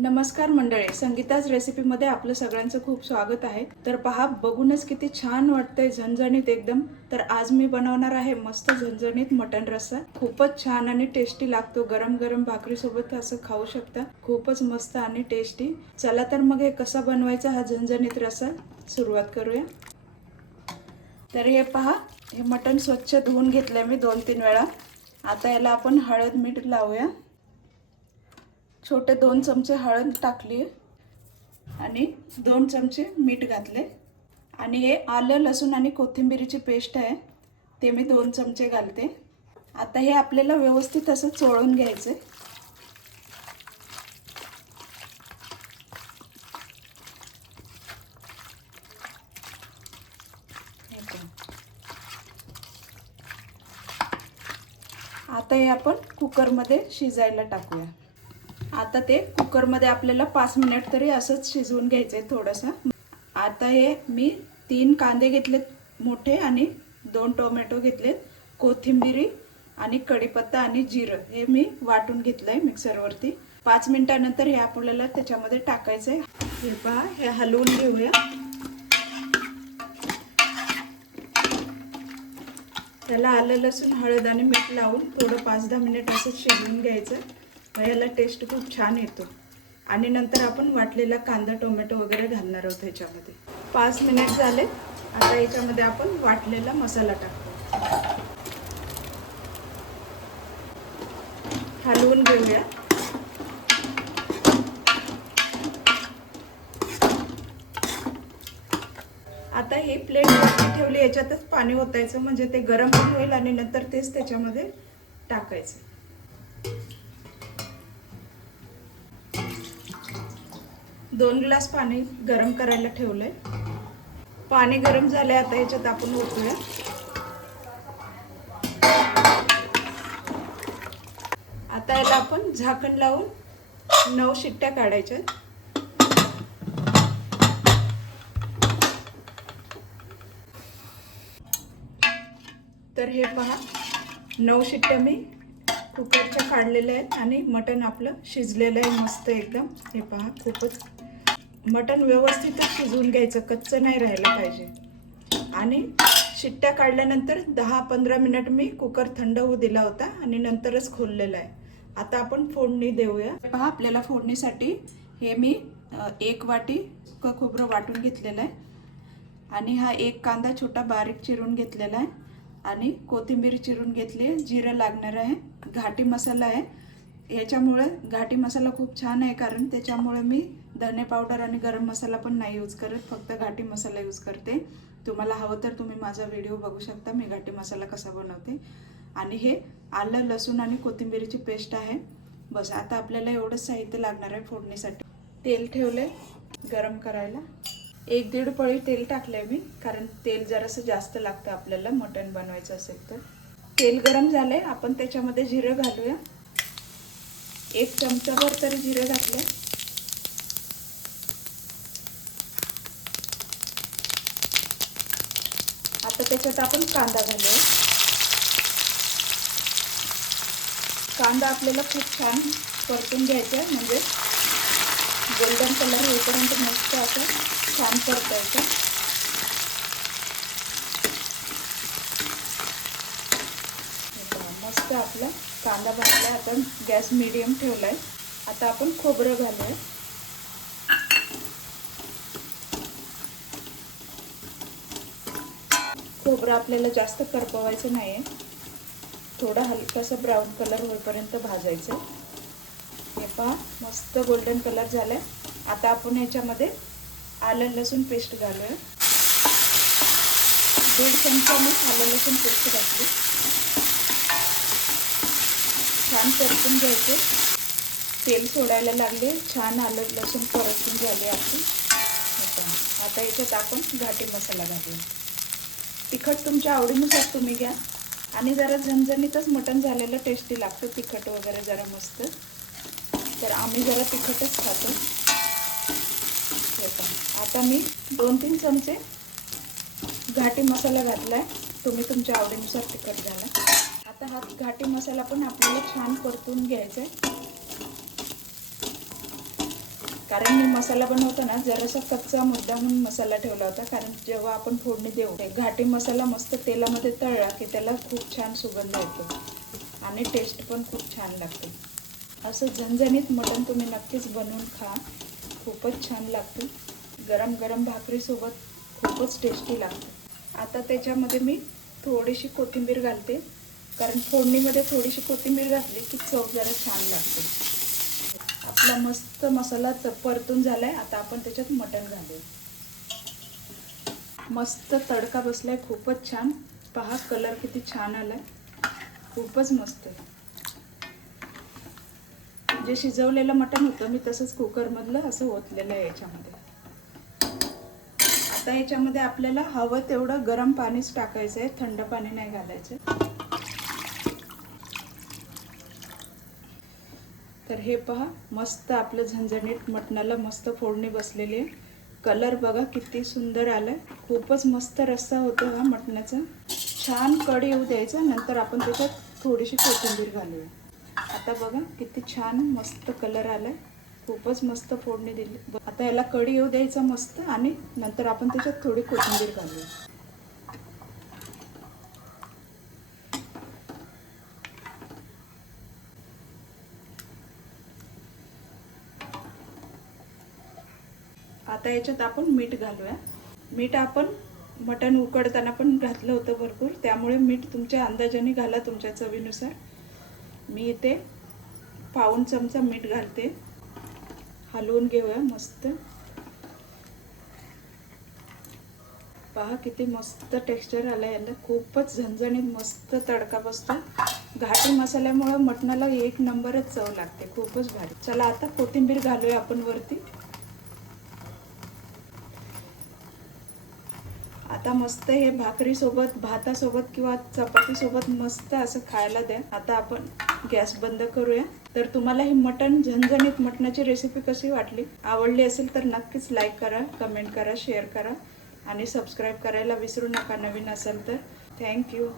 नमस्कार मंडळी, संगीताज रेसिपीमध्ये आपलं सगळ्यांचं खूप स्वागत आहे। तर पहा, बघूनच किती छान वाटतंय, झणझणीत एकदम। तर आज मी बनवणार आहे मस्त झणझणीत मटण रस्सा। खूपच छान आणि टेस्टी लागतो, गरम गरम भाकरी सोबत असं खाऊ शकता। खूपच मस्त आणि टेस्टी। चला तर मग हे कसा बनवायचा हा झणझणीत रस्सा सुरुवात करूया। तर हे पहा, हे मटण स्वच्छ धुवून घेतलंय मी 2-3 वेळा। आता याला आपण हळद मीठ लावूया। छोटे 2 चमचे हळद टाकली आणि 2 चमचे मीठ घातले आणि हे आलं लसूण आणि कोथिंबीरीची पेस्ट आहे ते मी 2 चमचे घालते। आता हे आपल्याला व्यवस्थित असं चोळून घ्यायचे। आता हे आपण कुकरमध्ये शिजायला टाकूया। आता ते कुकरमध्ये आपल्याला 5 मिनिट तरी असंच शिजवून घ्यायचंय थोडंसं। आता हे मी 3 कांदे घेतलेत मोठे आणि 2 टोमॅटो घेतलेत, कोथिंबीर आणि कढीपत्ता आणि जिरं हे मी वाटून घेतलंय मिक्सरवरती। 5 मिनिटानंतर हे आपल्याला त्याच्यामध्ये टाकायचंय। हे पहा, हे हलवून घेऊया। त्याला आलं लसूण हळद आणि मीठ लावून थोडं 5-10 मिनिट असं शिजवून घ्यायचं। याला टेस्ट खूप छान येतो। आणि नंतर आपण वाटलेला कांदा टोमॅटो वगैरे घालणार आहोत ह्याच्यामध्ये। 5 मिनिट झाले। आता याच्यामध्ये आपण वाटलेला मसाला टाकतो, हलवून घेऊया। आता ही प्लेट वरती ठेवली, याच्यातच पाणी ओतायचं म्हणजे ते गरम होईल आणि नंतर तेच त्याच्यामध्ये टाकायचं। 2 ग्लास पाणी गरम करायला ठेवलंय। पाणी गरम झाले, आता याच्यात आपण ओतूया। आता याला आपण झाकण लावून 9 शिट्ट्या काढायच्या। तर हे पहा, 9 शिट्ट्या मी कुकरच्या काढलेल्या आहेत आणि मटण आपलं शिजलेलं आहे मस्त एकदम। हे पहा, खूपच मटण व्यवस्थित शिजवून घ्यायचं, कच्चं नाही राहिलं पाहिजे। आणि शिट्ट्या काढल्यानंतर 10-15 मिनिट मी कुकर थंड होऊ दिला होता आणि नंतरच खोललेला आहे। आता आपण फोडणी देऊया। पहा, आपल्याला फोडणीसाठी हे मी 1 वाटी खोबरं वाटून घेतलेलं आहे आणि हा 1 कांदा छोटा बारीक चिरून घेतलेला आहे आणि कोथिंबीर चिरून घेतली, जिरं लागणार आहे, घाटी मसाला आहे। याच्यामुळे घाटी मसाला खूप छान आहे, कारण त्याच्यामुळे मी धने पावडर आणि गरम मसाला पण नाही यूज करत, फक्त घाटी मसाला यूज करते। तुम्हाला हवं तर तुम्ही माझा व्हिडिओ बघू शकता, मी घाटी मसाला कसा बनवते। आणि हे आलं लसूण आणि कोथिंबीरीची पेस्ट आहे। बस, आता आपल्याला एवढंच साहित्य लागणार आहे फोडणीसाठी। तेल ठेवले गरम करायला। 1-1.5 पळी तेल टाकलंय मी, कारण तेल जरासं जास्त लागतं आपल्याला मटण बनवायचं असेल तर। तेल गरम झाले, आपण त्याच्यामध्ये जिरं घालूया। 1 चमचाभर तरी जिरं घातलं। आता त्याच्यात आपण कांदा घालूया। कांदा आपल्याला खूप छान परतून घ्यायचा आहे, म्हणजे गोल्डन कलर होईपर्यंत मस्त असं छान परतायचं। मस्त आपला कांदा भाजला, आता गॅस मीडियम ठेवलाय। आता आपण खोबरं घालूया। खोबरं आपल्याला जास्त करपवायचं नाहीये, थोडा हलकासा ब्राऊन कलर होईपर्यंत भाजायचं। हे पहा, मस्त गोल्डन कलर झालाय। आता आपण याच्यामध्ये आलं लसूण पेस्ट घालूया। 1.5 चमचा मी आलं लसूण पेस्ट घातली। छान परतून घ्यायचे। तेल सोडायला लागले, छान आलं लसूण परतून झाले आपली। आता याच्यात आपण घाटी मसाला घालूया। तिखट तुमच्या आवडीनुसार तुम्ही घ्या आणि जरा झणझणीतच मटण झालेलं टेस्टी लागतं, तिखट वगैरे जरा मस्त। तर आम्ही जरा तिखटच खातो। आता मी 2-3 चमचे घाटी मसाला घातलाय, तुम्ही तुमच्या आवडीनुसार तिखट घाला। आता हा घाटी मसाला पण आपल्याला छान परतून घ्यायचा आहे। कारण मी मसाला बनवताना जरासा कच्चा मुद्दामून मसाला ठेवला होता, कारण जेव्हा आपण फोडणी देऊ घाटी मसाला मस्त तेलामध्ये तळला की त्याला खूप छान सुगंध येतो आणि टेस्ट पण खूप छान लागते. असं झणझणीत मटण तुम्ही नक्कीच बनवून खा, खूपच छान लागते. गरम गरम भाकरीसोबत खूपच टेस्टी लागते. आता त्याच्यामध्ये मी थोडीशी कोथिंबीर घालते, कारण फोडणीमध्ये थोडीशी कोथिंबीर घातली की चव जरा छान लागते. आपला मस्त मसाला परतून झालाय. आता आपण त्याच्यात मटण घालूया. मस्त तडका बसलाय, खूपच छान. पहा कलर किती छान आलाय, खूपच मस्त. जे शिजवलेलं मटण होतं मी तसंच कुकरमधलं असं ओतलेलं आहे याच्यामध्ये. आता याच्यामध्ये आपल्याला हवं तेवढं गरम पाणीच टाकायचं आहे, थंड पाणी नाही घालायचं. तर हे पहा मस्त आपलं झणझणीत मटणाला मस्त फोडणी बसलेली आहे. कलर बघा किती सुंदर आलाय, खूपच मस्त रस्सा होतो हा मटणाचा. छान कढी येऊ द्यायचा, नंतर आपण त्याच्यात थोडीशी कोथिंबीर घालूया. आता बघा किती छान मस्त कलर आलाय, खूपच मस्त फोडणी दिली. आता याला कढी येऊ द्यायचा मस्त आणि नंतर आपण त्याच्यात थोडी कोथिंबीर घालूया. आता याच्यात आपण मीठ घालूया. मीठ आपण मटण उकडताना पण घातलं होतं भरपूर, त्यामुळे मीठ तुमच्या अंदाजाने घाला, तुमच्या चवीनुसार. मी इथे पाऊण चमचा मीठ घालते. हलवून घेऊया मस्त. पहा किती मस्त टेक्स्चर आलं याला, खूपच झणझणीत मस्त तडका बसतो. घाटी मसाल्यामुळे मटणाला एक नंबरच चव लागते, खूपच भारी. चला आता कोथिंबीर घालूया आपण वरती. आता मस्त हे भाकरीसोबत, भातासोबत किंवा चपातीसोबत मस्त असं खायला द्या. आता आपण गॅस बंद करूया. तर तुम्हाला ही मटण झणझणीत मटणाची रेसिपी कशी वाटली? आवडली असेल तर नक्कीच लाईक करा, कमेंट करा, शेअर करा आणि सबस्क्राईब करायला विसरू नका नवीन असेल तर. थँक्यू.